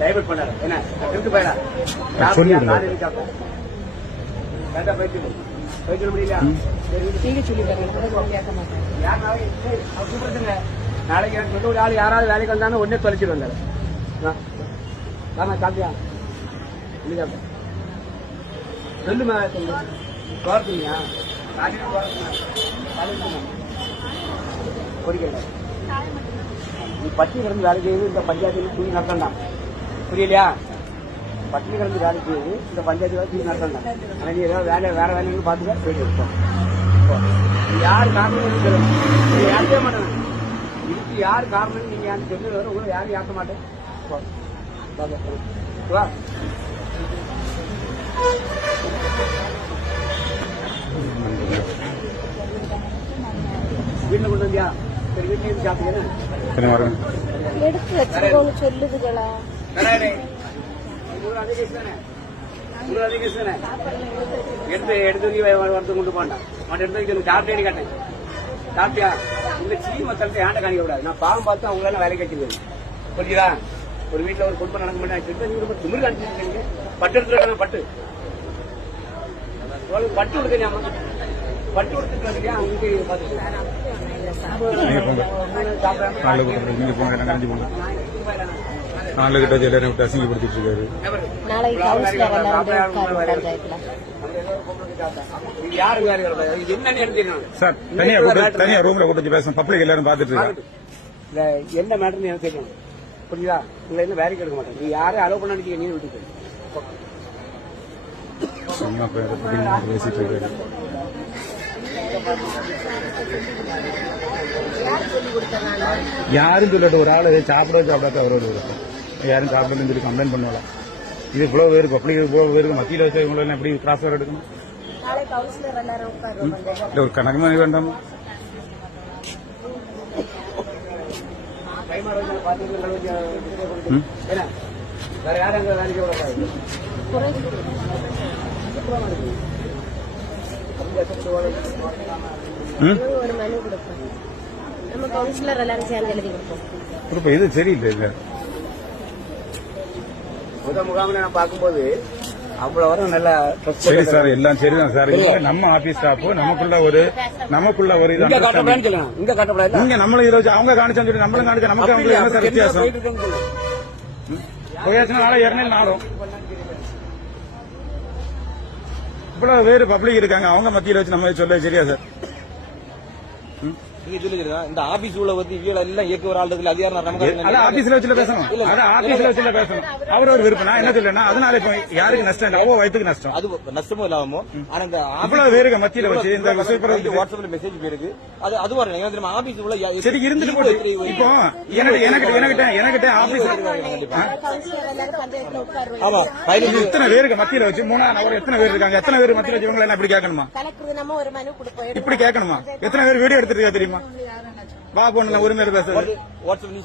Divert பண்ணாரு என்ன போயிடா போய்க்க முடியல நீங்க சொல்லி நாளைக்கு எனக்கு சொல்ல ஒரு ஆள் யாராவது வேலைக்கு வந்தாலும் ஒன்னே தொலைச்சிட்டு வந்தாரு சாப்பிட்டியா இல்ல சாப்பிட்டேன் சொல்லுமா போறீங்க நீ பட்டினி கிடந்து வேலை செய்யுது இந்த பஞ்சாயத்துல தூங்கி நடத்தண்டா புரியலையா பட்டினி கிடந்து வேலை செய்யுது இந்த பஞ்சாயத்து வேலை தூங்கி நடத்தண்டா ஆனா நீ ஏதாவது வேலை வேற வேலைன்னு பார்த்துக்க போயிட்டு இருக்கோம் யாரு காரணம் யாருக்கே மாட்டேன் இதுக்கு யாரு காரணம் நீங்க யாரு சொல்லி வரும் உங்களை யாரும் ஏற்ற மாட்டேன் வா வீட்டுல கொண்டு வந்தியா சரி வீட்டுல இருந்து சாப்பிட்டீங்கன்னா எடுத்து வச்சுக்கோன்னு சொல்லுதுகளா எடுத்து வரத்து கொண்டு போண்டான் மற்ற எடுத்து சாப்பிட்டே கேட்டேன் சாப்பிட்டியா இந்த சீ மக்கள்கிட்ட ஏன்ட்ட காணிக்க கூடாது நான் பாவம் பார்த்து அவங்களால வேலை கட்டிடுவேன் புரியுதா ஒரு வீட்டுல ஒரு குடும்பம் நடக்க மாட்டேன் நீங்க திமிரு காணிச்சிருக்கீங்க பட்டு எடுத்துட்டு பட்டு பட்டு கொடுக்க பட்டு கொடுத்துட்டு அங்கே நாலு கிட்ட எல்லாரும் விட்டு அசிங்கப்படுத்திட்டு இருக்காரு. சார் தனியா ரூம்ல கூட்டி பேச பப்ளிக் எல்லாரும் பாத்துட்டு இருக்காங்க. என்ன மேட்டர்னு எனக்கு தெரியும் புரியுதா உங்களை என்ன வேலைக்கு எடுக்க மாட்டேன் நீ யாரும் அலோவ் பண்ண நினைக்க நீ விட்டு பேசிட்டு இருக்காரு. யாரும் சொல்லட்டும் ஒரு ஆள் சாப்பிடாத அவரோட யாரும் சாப்பிடலன்னு சொல்லி கம்ப்ளைண்ட் பண்ணுவாங்க. இது இவ்வளவு பேருக்கு பப்ளிக் இவ்வளவு பேருக்கு மத்தியில் வச்ச இவங்கள எப்படி கிராஸ் ஓவர் எடுக்கணும் இல்ல ஒரு கணக்கு மாதிரி வேண்டாமா வேற யாரும் அங்க வேலைக்கு ஒரு மனு கொடுப்போம் நம்ம கவுன்சிலர் எல்லாரும் சேர்ந்து எழுதி கொடுப்போம். இது சரியில்லை இல்ல முகாமில் நான் பார்க்கும்போது அவ்வளவு வரும் நல்ல சரி சார் எல்லாம் சரிதான் சார். நம்ம ஆபீஸ் ஸ்டாஃப் நமக்குள்ள ஒரு இங்க காட்டப்படாது இங்க நம்மள இதை வச்சு அவங்க காணிச்சான்னு சொல்லி நம்மளும் காணிச்சா நமக்கு அவங்க என்ன சார் வித்தியாசம் போயாச்சுன்னா நாளை ஏறினே நாளும் இவ்வளவு பேரு பப்ளிக் இருக்காங்க அவங்க மத்தியில வச்சு நம்ம சொல்ல சரியா சார் இந்த ஆபீஸ் உள்ள வந்து எல்லாம் இயக்க ஒரு ஆள் அதிகாரம் ஆபீஸ்ல வச்சுல பேசணும் ஆபீஸ்ல வச்சுல பேசணும் அவர் ஒரு விருப்பம் நான் என்ன சொல்றேன்னா அதனால இப்ப யாருக்கு நஷ்டம் இல்லை அவ்வளவு வயிற்றுக்கு நஷ்டம் அது நஷ்டமும் இல்லாமோ ஆனா இந்த அவ்வளவு பேருக்கு மத்தியில வச்சு இந்த வாட்ஸ்அப்ல மெசேஜ் போயிருக்கு அது வரும் ஆபீஸ் உள்ள சரி இருந்துட்டு போட்டு இப்போ எனக்கிட்ட ஆபீஸ் ஆமா இத்தனை பேருக்கு மத்தியில வச்சு 3 நபர் எத்தனை பேர் இருக்காங்க எத்தனை பேர் மத்தியில வச்சு இவங்களை எல்லாம் இப்படி கேட்கணுமா இப்படி கேட்கணுமா எத்தனை பேர் வீடியோ எடுத்துருக்கா தெரியுமா வா போன உரிமையில பேசுறது வாட்ஸ்அப்